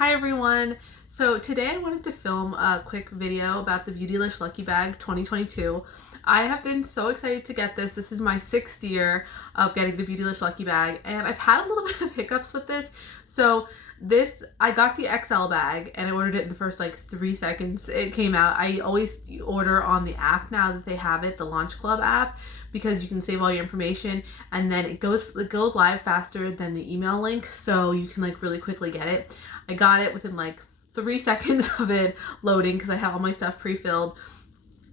Hi everyone! So today I wanted to film a quick video about the Beautylish Lucky Bag 2022. I have been so excited to get this. This is my 6th year of getting the Beautylish Lucky Bag, and I've had a little bit of hiccups with this. So I got the XL bag and I ordered it in the first like 3 seconds it came out. I always order on the app now that they have it, the Launch Club app, because you can save all your information and then it goes live faster than the email link, so you can like really quickly get it. I got it within like 3 seconds of it loading because I had all my stuff pre-filled.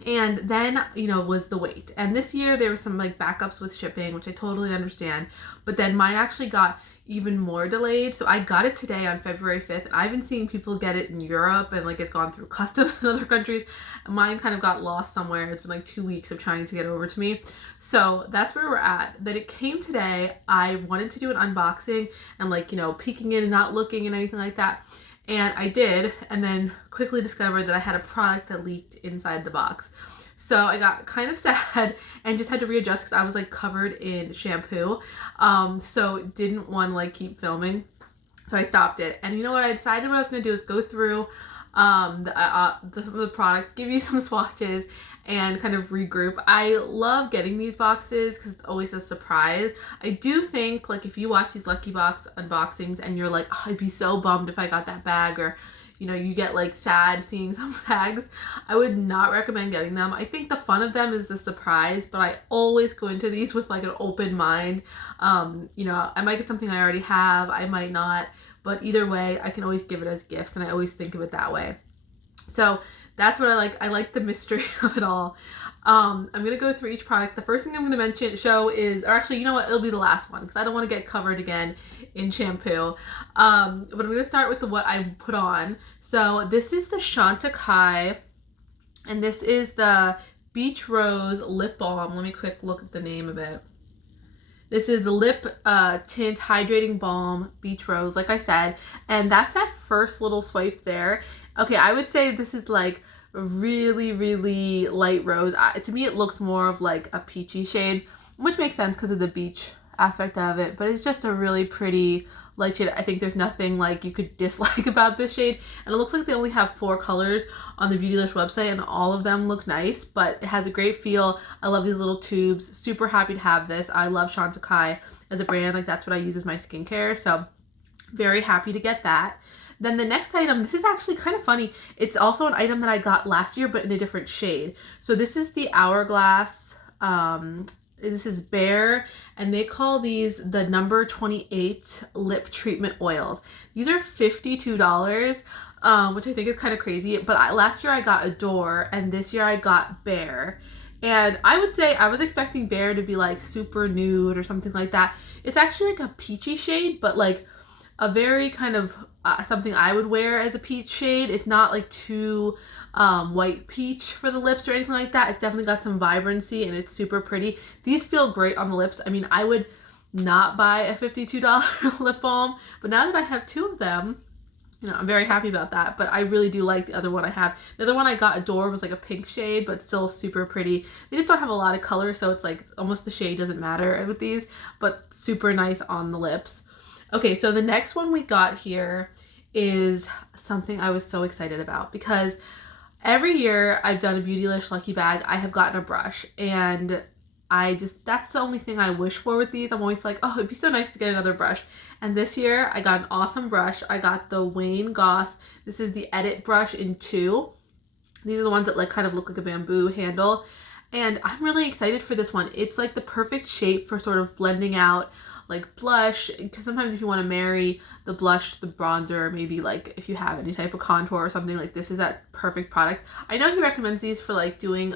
And then, was the wait. And this year there were some like backups with shipping, which I totally understand. But then mine actually got even more delayed. So I got it today on February 5th. And I've been seeing people get it in Europe and like it's gone through customs in other countries. Mine kind of got lost somewhere. It's been like 2 weeks of trying to get over to me. So that's where we're at. That it came today. I wanted to do an unboxing and like, peeking in and not looking and anything like that. And I did, and then quickly discovered that I had a product that leaked inside the box. So I got kind of sad and just had to readjust because I was like covered in shampoo. So didn't want to like keep filming. So I stopped it. And you know what? I decided what I was going to do is go through the products, give you some swatches, and kind of regroup. I love getting these boxes because it's always a surprise. I do think like if you watch these Lucky Box unboxings and you're like, oh, I'd be so bummed if I got that bag, or you get like sad seeing some bags, I would not recommend getting them. I think the fun of them is the surprise, but I always go into these with like an open mind. I might get something I already have, I might not, but either way, I can always give it as gifts, and I always think of it that way. So that's what I like. I like the mystery of it all. I'm going to go through each product. The first thing I'm going to show is, or actually, you know what? It'll be the last one because I don't want to get covered again in shampoo. But I'm going to start with what I put on. So this is the Chantecaille, and this is the Beach Rose Lip Balm. Let me quick look at the name of it. This is the Lip Tint Hydrating Balm Beach Rose, like I said. And that's that first little swipe there. Okay, I would say this is like really, really light rose. To me, it looks more of like a peachy shade, which makes sense because of the beach aspect of it. But it's just a really pretty light shade. I think there's nothing like you could dislike about this shade. And it looks like they only have 4 colors on the Beautylish website, and all of them look nice, but it has a great feel. I love these little tubes. Super happy to have this. I love Chantecaille as a brand. Like that's what I use as my skincare. So very happy to get that. Then the next item, this is actually kind of funny. It's also an item that I got last year, but in a different shade. So this is the Hourglass. This is Bare, and they call these the number 28 lip treatment oils. These are $52, which I think is kind of crazy. But last year I got Adore, and this year I got Bare. And I would say I was expecting Bare to be like super nude or something like that. It's actually like a peachy shade, but like a very kind of something I would wear as a peach shade. It's not like too white peach for the lips or anything like that. It's definitely got some vibrancy and it's super pretty. These feel great on the lips. I mean, I would not buy a $52 lip balm, but now that I have 2 of them, I'm very happy about that. But I really do like the other one I have. The other one I got, Adore, was like a pink shade, but still super pretty. They just don't have a lot of color, so it's like almost the shade doesn't matter with these, but super nice on the lips. Okay, so the next one we got here is something I was so excited about because every year I've done a Beautylish Lucky Bag, I have gotten a brush, and that's the only thing I wish for with these. I'm always like, oh, it'd be so nice to get another brush. And this year I got an awesome brush. I got the Wayne Goss. This is the Edit brush in 2. These are the ones that like kind of look like a bamboo handle. And I'm really excited for this one. It's like the perfect shape for sort of blending out like blush, because sometimes if you want to marry the blush to the bronzer, maybe like if you have any type of contour or something, like this is that perfect product. I know he recommends these for like doing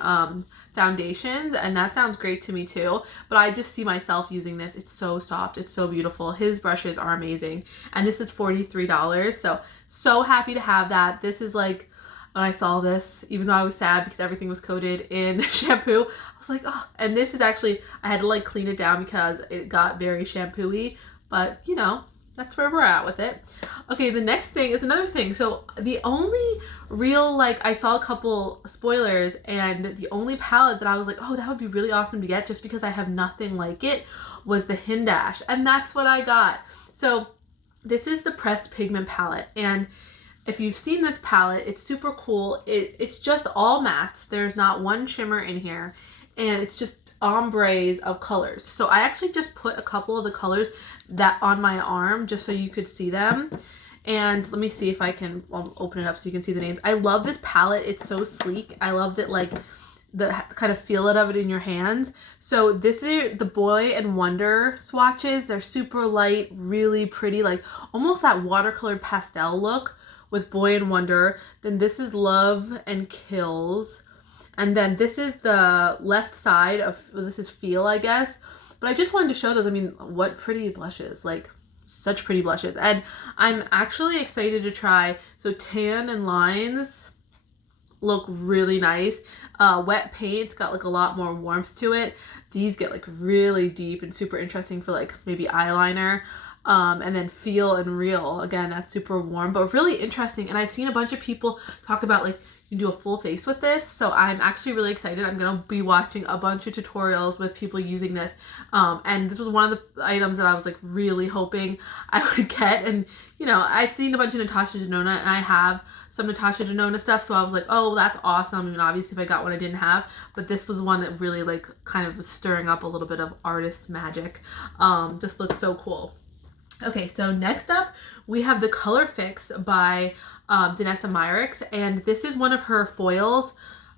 foundations, and that sounds great to me too, but I just see myself using this. It's so soft, it's so beautiful. His brushes are amazing, and this is $43, so happy to have that. This is like, when I saw this, even though I was sad because everything was coated in shampoo, I was like, oh, and this is actually, I had to like clean it down because it got very shampoo-y, but that's where we're at with it. Okay, the next thing is another thing. So the only real, like, I saw a couple spoilers, and the only palette that I was like, oh, that would be really awesome to get just because I have nothing like it, was the Hindash, and that's what I got. So This is the Pressed Pigment palette, and if you've seen this palette, it's super cool. It's just all mattes. There's not one shimmer in here, and it's just ombres of colors. So I actually just put a couple of the colors that on my arm just so you could see them. And let me see if I can, I'll open it up so you can see the names. I love this palette. It's so sleek. I love that, like, the kind of feel of it in your hands. So this is the Boy and Wonder swatches. They're super light, really pretty, like almost that watercolored pastel look with Boy and Wonder. Then this is Love and Kills. And then this is the left side of, this is Feel, I guess. But I just wanted to show those. I mean, what pretty blushes, like such pretty blushes. And I'm actually excited to try, so Tan and Lines look really nice. Wet Paint's got like a lot more warmth to it. These get like really deep and super interesting for like maybe eyeliner. And then Feel and Real, again, that's super warm, but really interesting. And I've seen a bunch of people talk about like you do a full face with this, so I'm actually really excited. I'm gonna be watching a bunch of tutorials with people using this, and this was one of the items that I was like really hoping I would get. And you know, I've seen a bunch of Natasha Denona, and I have some Natasha Denona stuff, so I was like, oh, that's awesome. I mean, obviously if I got one I didn't have, but this was one that really like kind of was stirring up a little bit of artist magic. Just looks so cool. Okay, so next up we have the Color Fix by Danessa Myricks, and this is one of her foils,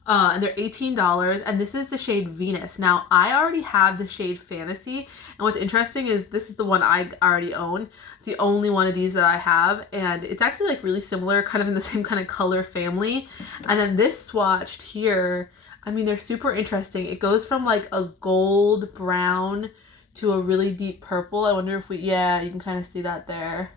and they're $18, and this is the shade Venus. Now, I already have the shade Fantasy, and what's interesting is this is the one I already own. It's the only one of these that I have, and it's actually like really similar, kind of in the same kind of color family. And then this swatched here, I mean, they're super interesting. It goes from like a gold brown to a really deep purple. I wonder if yeah, you can kind of see that there.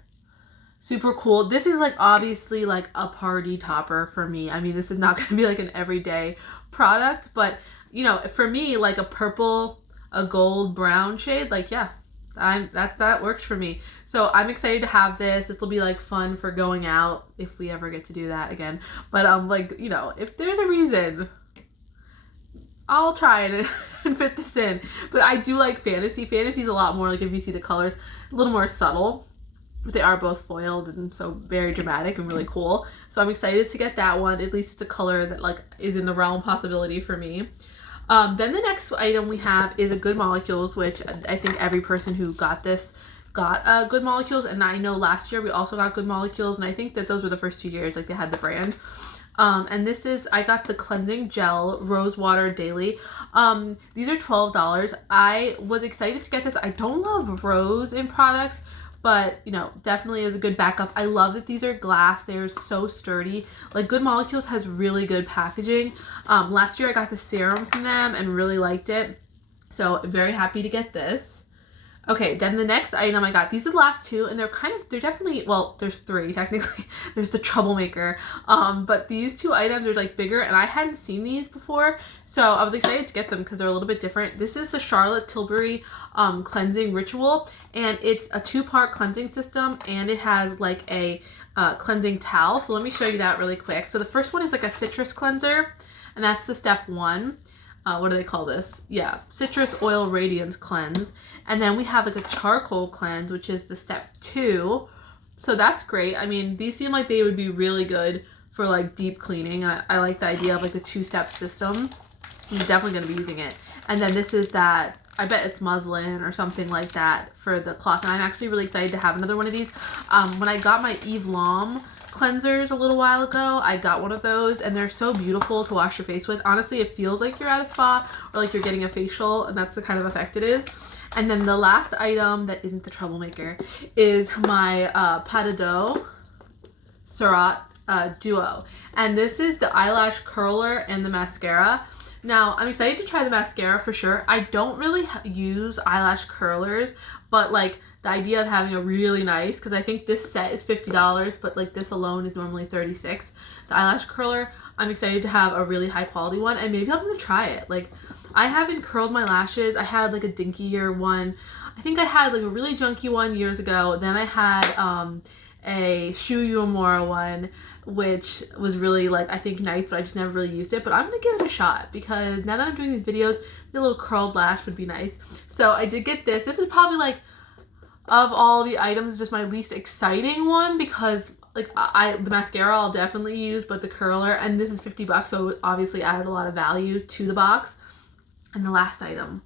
Super cool. This is like obviously like a party topper for me. I mean, this is not going to be like an everyday product, but you know, for me, like a purple, a gold brown shade, like yeah, that works for me. So I'm excited to have this. This will be like fun for going out if we ever get to do that again. But like, you know, if there's a reason, I'll try it and fit this in. But I do like Fantasy. Fantasy's a lot more, like if you see the colors, a little more subtle. But they are both foiled and so very dramatic and really cool. So I'm excited to get that one. At least it's a color that like is in the realm possibility for me. Then the next item we have is a Good Molecules, which I think every person who got this got Good Molecules. And I know last year we also got Good Molecules, and I think that those were the first 2 years like they had the brand. And this is, I got the Cleansing Gel Rose Water Daily. These are $12. I was excited to get this. I don't love rose in products, but you know, definitely is a good backup. I love that these are glass. They're so sturdy. Like Good Molecules has really good packaging. Last year I got the serum from them and really liked it. So I'm very happy to get this. Okay, then the next item I got, these are the last two, and they're definitely, well, there's three technically. There's the Troublemaker, but these two items are like bigger, and I hadn't seen these before, so I was excited to get them because they're a little bit different. This is the Charlotte Tilbury Cleansing Ritual, and it's a 2-part cleansing system, and it has like a cleansing towel. So let me show you that really quick. So the first one is like a citrus cleanser, and that's the step 1. What do they call this? Yeah, Citrus Oil Radiance Cleanse. And then we have like a charcoal cleanse, which is the step 2. So that's great. I mean, these seem like they would be really good for like deep cleaning. I like the idea of like the 2-step system. I'm definitely going to be using it. And then this is that, I bet it's muslin or something like that for the cloth. And I'm actually really excited to have another one of these. When I got my Eve Lom cleansers a little while ago, I got one of those, and they're so beautiful to wash your face with. Honestly, it feels like you're at a spa or like you're getting a facial, and that's the kind of effect it is. And then the last item that isn't the Troublemaker is my Pas de Deux Surat Duo. And this is the Eyelash Curler and the mascara. Now, I'm excited to try the mascara for sure. I don't really use eyelash curlers, but like the idea of having a really nice, because I think this set is $50, but like this alone is normally $36. The eyelash curler, I'm excited to have a really high quality one, and maybe I'm gonna try it. Like, I haven't curled my lashes. I had like a dinkier one. I think I had like a really junky one years ago. Then I had a Shu Uemura one, which was really like, I think nice, but I just never really used it. But I'm gonna give it a shot because now that I'm doing these videos, a little curled lash would be nice. So I did get this. This is probably like of all the items, just my least exciting one, because like the mascara I'll definitely use, but the curler, and this is 50 bucks, so obviously added a lot of value to the box. And the last item,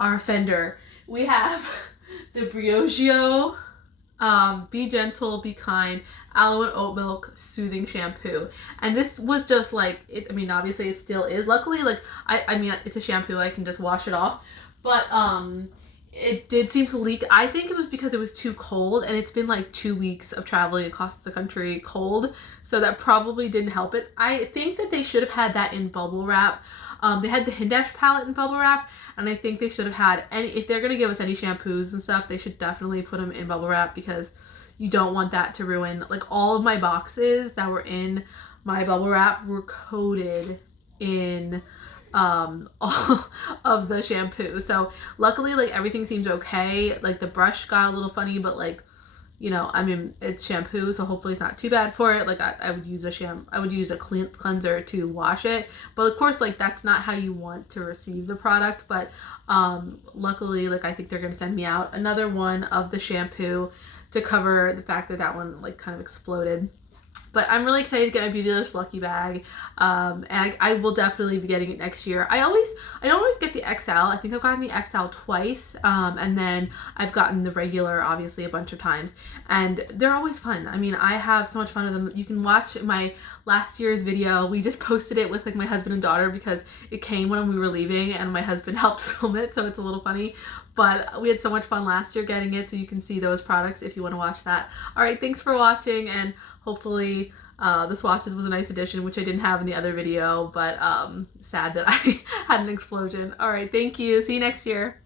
our Fender. We have the Briogeo Be Gentle, Be Kind Aloe and Oat Milk Soothing Shampoo. And this was just like, I mean, obviously it still is. Luckily, like, I mean, it's a shampoo, I can just wash it off. But it did seem to leak. I think it was because it was too cold, and it's been like 2 weeks of traveling across the country cold, so that probably didn't help it. I think that they should have had that in bubble wrap. They had the Hindash palette in bubble wrap, and I think they should have had any, if they're gonna give us any shampoos and stuff, they should definitely put them in bubble wrap, because you don't want that to ruin, like, all of my boxes that were in my bubble wrap were coated in all of the shampoo. So luckily, like, everything seems okay. Like, the brush got a little funny, but like, you know, I mean, it's shampoo, so hopefully it's not too bad for it. Like, I would use a cleanser to wash it, but of course, like, that's not how you want to receive the product. But luckily, like, I think they're gonna send me out another one of the shampoo to cover the fact that that one, like, kind of exploded. But I'm really excited to get my Beautylish Lucky Bag, and I will definitely be getting it next year. I don't always get the XL. I think I've gotten the XL twice, and then I've gotten the regular, obviously, a bunch of times, and they're always fun. I mean, I have so much fun with them. You can watch my last year's video. We just posted it with, like, my husband and daughter, because it came when we were leaving, and my husband helped film it, so it's a little funny. But we had so much fun last year getting it, so you can see those products if you want to watch that. All right, thanks for watching, and hopefully the swatches was a nice addition, which I didn't have in the other video, but sad that I had an explosion. All right, thank you. See you next year.